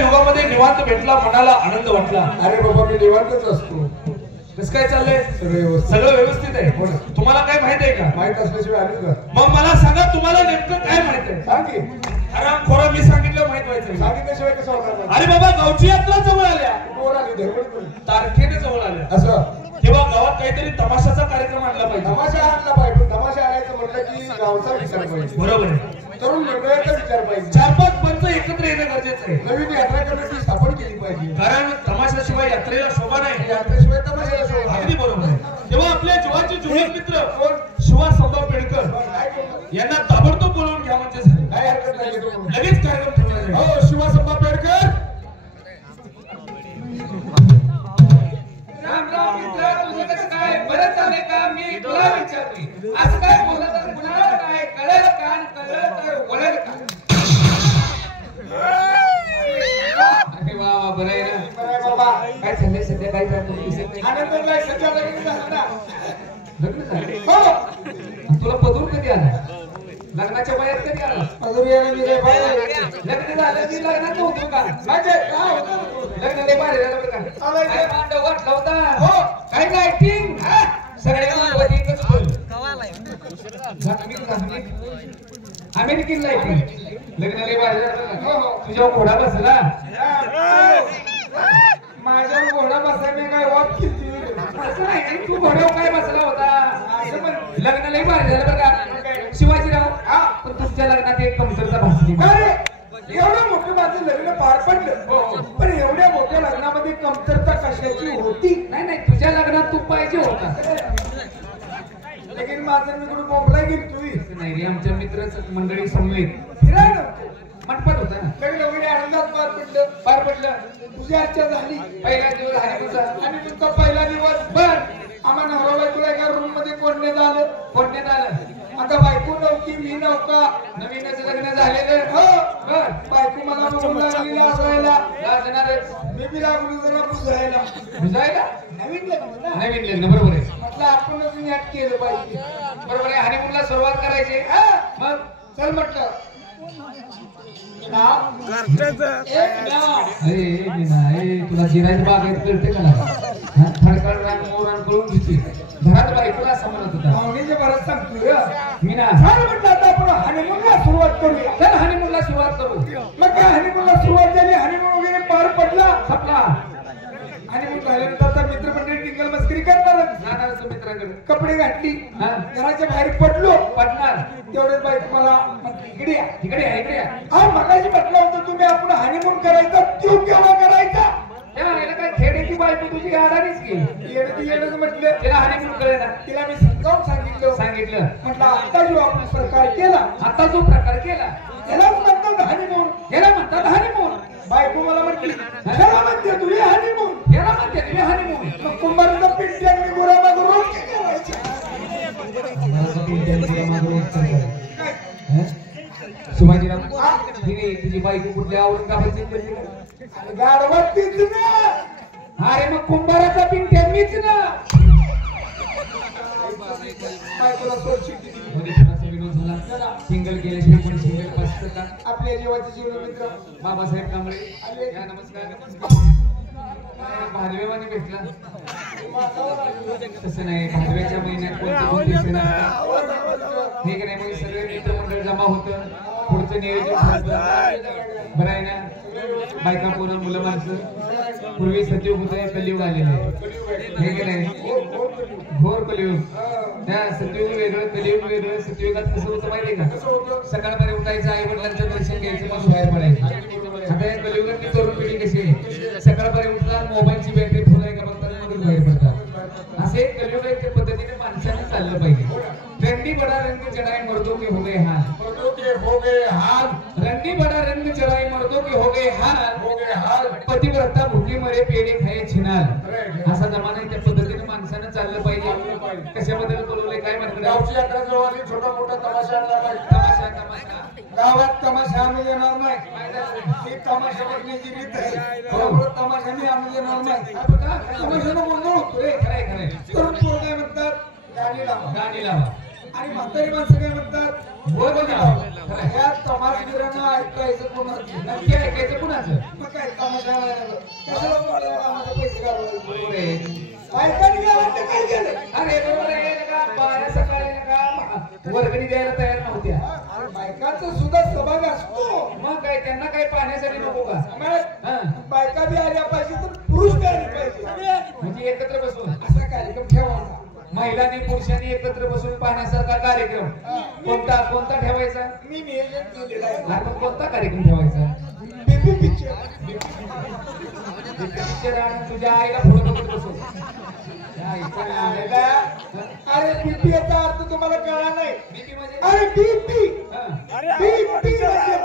युगामध्ये निवांत भेटला, मनाला आनंद वाटला. अरे बाबा मी निवांतच असतो. कसं काय चाललंय? सगळं व्यवस्थित आहे. तुम्हाला काय माहित आहे का? माहित असल्याशिवाय आली का? मग मला सांगा, तुम्हाला नेमकं काय माहित आहे? सांग की. आराम खोरा मी सांगितलं माहित व्हायचं. सांगितल्याशिवाय कसं होणार? अरे बाबा, गावची यात्रा जवळ आल्या, तारखेने जवळ आल्या असं तेव्हा गावात काहीतरी तमाशाचा कार्यक्रम आणला पाहिजे. तमाशा आणला पाहिजे. तमाशा आणायचं म्हटलं की गावचा विचार पाहिजे. बरोबर आहे. तरुण मंडळाचा विचार पाहिजे. 4-5 पंच एकत्र येणं गरजेचं आहे. नवीन यात्रा करण्याची स्थापन केली पाहिजे. कारण तमाशाशिवाय यात्रेला शोभा नाही. यात्रेशिवाय तमाशाला शोभा. अगदी बरोबर आहे. तेव्हा आपल्या जीवाचे जुने मित्र शिवासंबा पेडकर यांना ताबडतोब बोलवून घ्या म्हणजे झालं. काय हरकत नाही. लगेच कार्यक्रम ठेवला जाईल. हो, शिवासंबा पेडकर. राम राम मित्र, तुझं कसं काय? बरं चाललंय का? मी तुला विचारते, असं काय बोलत आहे? कुणाला काय कळलं का? कळलं तर बोलेल का? अरे वा वा, बरं आहे ना बाबा काय चाललंय सध्या? काय चाललंय? आनंद नाही. सध्या लग्न झालं ना. लग्न झालं? हो, तुला पदूर कधी आला? लग्नाच्या वयात कधी आला? अजून यायला मी काय बाहेर. लग्न झालं की लग्नात होतो का? म्हणजे काय होतं? लग्न लय भारी झालं बरं का? चालायचं. काय मांडव वाटला होता? हो. काय लाइटिंग? सगळ्या मानवती एकच बोल. American lighting. लग्न लय भारी झालं बरं का? तुझ्या घोडा बसला. माझ्यावर घोडा बसायला काय वाट किती. असं नाही, तू घोड्यावर काय बसला होता? लग्न लय भारी झालं बरं का? शिवाजीराव, पण तुमच्या लग्नात एक कमतरता भासली. एवढं मोठं माझं लग्न पार पडलं, पण एवढ्या मोठ्या लग्नामध्ये कमतरता कशाची होती? नाही नाही, तुझ्या लग्नात तू पाहिजे होता. लेकिन माझं मी कुठे बोंबला गेली तुम्ही नाही रे, आमच्या मित्रच मंडळी समवेत फिरायला मंडपात होता ना. लग्न वगैरे आनंदात पार पडलं. तुझी आजच्या झाली पहिला दिवस आहे तुझा. आणि तुमचा पहिला दिवस. बर, आम्हा नवरा तुला एका रूम मध्ये कोणण्यात आलं. कोणण्यात आलं? आता बायको नव्हती, मी नव्हता. नवीनच लग्न झालेलं. हो, बर, बायको मला बघून लागली लाजायला. लाजणारच. मी बी लागलो जरा बुजायला. बुजायला? नवीन लग्न ना. नवीन लग्न, बरोबर आहे. म्हटलं आपणच नाट केलं पाहिजे. बरोबर आहे. हनीमूनला सुरुवात करायची. मग चल म्हटलं. अरे तुला जिरायचं बागायत कळते का? खडखड रान मोरान कळून घेते. घरात बायकोला असं म्हणत होता. पाहुणीच्या भरात सांगतोय मी ना. चल म्हटलं आता आपण हनीमूनला सुरुवात करूया. चल हनीमूनला सुरुवात करू. मग काय हनीमूनला सुरुवात झाली. हनीमून वगैरे पार पडला. संपला. हनीमून झाल्यानंतर आता मित्रमंडळी टिंगल मस्करी करणारच. जाणारच मित्रांकडे. कपडे घातली. हा. घराच्या बाहेर पडलो. पडणार. तेवढेच बाईक मला म्हटली, इकडे या. इकडे या, इकडे या. मगाशी म्हटलं होतं तुम्ही आपण हनीमून करायचा. त्यो केव्हा करायचा? याला काय खेड्याची बायको तुझी आडानीच की. येणं म्हटलं. तिला हनीमून कळे ना. तिला मी समजावून सांगितलं. म्हटलं आता जो आपण प्रकार केला, आता जो प्रकार केला यालाच म्हणतात हनीमून. याला म्हणतात हनीमून. बायको मला म्हटली, याला म्हणते तुझी हनीमून. याला म्हणते तुम्ही हनीमून. मग कुंभाराचा पिंटी आणि गुरामा रोज केवायची. शिवाजीराव, तिने तुझी बायको कुठल्या औरंगाबादची पडली का? गाडवात तीच ना. अरे मग कुंभाराचा पिंट्या मीच ना. बायकोला सोडची दिली. विनोद झाला. सिंगल केल्याशिवाय कोणी सिंगल बसतं का? आपल्या जीवाचे जीवन मित्र बाबासाहेब कांबळे या, नमस्कार. भादवेवाने भेटला. तसं नाही, भादव्याच्या महिन्यात कोणते सण असतात हे की नाही. मग सगळे मित्रमंडळ जमा होतं. पुढचं नियोजन ठरतं. बरं आहे ना. बायका पोरं मुलं माणसं. पूर्वी सतयुग होतं, कलियुग आलेलं आहे हे की नाही. घोर कलियुग. त्या सतयुग वेगळं, कलियुग वेगळं. सतयुगात कसं होतं माहितीये का? सकाळपर्यंत उठायचं, आई वडिलांचं दर्शन घ्यायचं, मग बाहेर पडायचं. आता या कलियुगातली तरुण पिढी कशी आहे? सकाळपर्यंत उठला, मोबाईलची बॅटरी फुल आहे का बघतात, मग बाहेर पडतात. असे कलियुग आहे. त्या पद्धतीने माणसाने चाललं पाहिजे. रंडी बडा रंग चढ़ाई मर्दों के हो गए हाल. मर्दों के हो गए हाल. रंडी बडा रंग चढ़ाई मर्दों के हो गए हाल. हो गए हाल. पतिव्रता भुकी मरे पेढे खाये छिनाल. असा जमाना आहे. त्या पद्धतीने माणसानं चाललं पाहिजे. कशाबद्दल बोलवलंय काय म्हणतात? गावची यात्रा जवळ आली. छोटा मोठा तमाशा आणला पाहिजे. तमाशा तमाशा. गावात तमाशा आम्ही येणार नाही. ही तमाशा बघण्याची रीत आहे. तमाशाने आम्ही येणार नाही. तमाशानं गोंधळ होतोय. खरंय खरंय. तरुण पोरं काय म्हणतात? गाणी लावा. गाणी लावा. आणि म्हातारी माणसं काय म्हणतात? बोल लावा. या तमाशगिरांना ऐकायचं कोणाचं? नक्की ऐकायचं कुणाचं? मग काय कशाला तुम्हाला माझे पैसे घालवायचे? बरोबर आहे. बायकांनी गावात काय केलं? अरे बरोबर आहे का बाया सकाळी का वर्गणी द्यायला तयार नव्हत्या. बायकांचा सुद्धा सहभाग असतो. मग काय त्यांना काय पाहण्यासाठी नको का? हा. बायका बी आल्या पाहिजे तर पुरुष बी आले पाहिजे. म्हणजे एकत्र बसून असा कार्यक्रम ठेवावा. महिलांनी पुरुषांनी एकत्र बसून पाहण्यासारखा कार्यक्रम कोणता ठेवायचा? मी नियोजन केलेलं आहे. आणि मग कोणता कार्यक्रम ठेवायचा? Baby picture. पिक्चर आणि तुझ्या आईला पुढे बघत बसू. अरे बीपी याचा अर्थ तुम्हाला कळला नाही. बीपी म्हणजे अरे बीपी हा. बीपी म्हणजे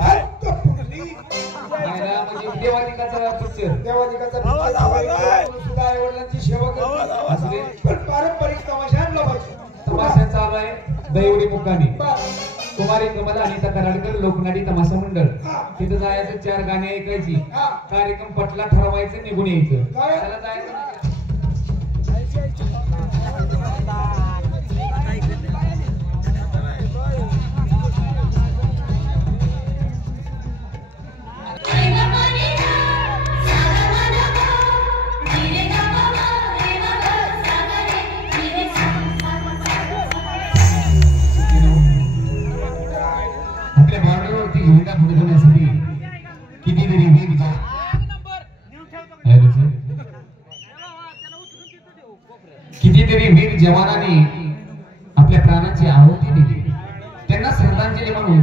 फक्त फुगली. म्हणजे देवादिकाचा पिक्चर. देवादिकाचा पिक्चर सुद्धा आई वडिलांची सेवा करतो. असू दे. पण पारंपरिक तमाशा आणला पाहिजे. तमाशा चालू आहे दैवडी मुक्कामी. बस. कुमारी कमला अनिता कराडकर लोकनाटी तमाशा मंडळ. हा. तिथं जायचं 4 गाणी ऐकायची. हा. कार्यक्रम पटला ठरवायचं निघून यायचं. काय? त्याला जायचं. आपल्या बॉर्डरवरती झेंडा फडकवण्यासाठी कितीतरी वीर जवानांनी आपल्या प्राणाची आहुती दिली. त्यांना श्रद्धांजली म्हणून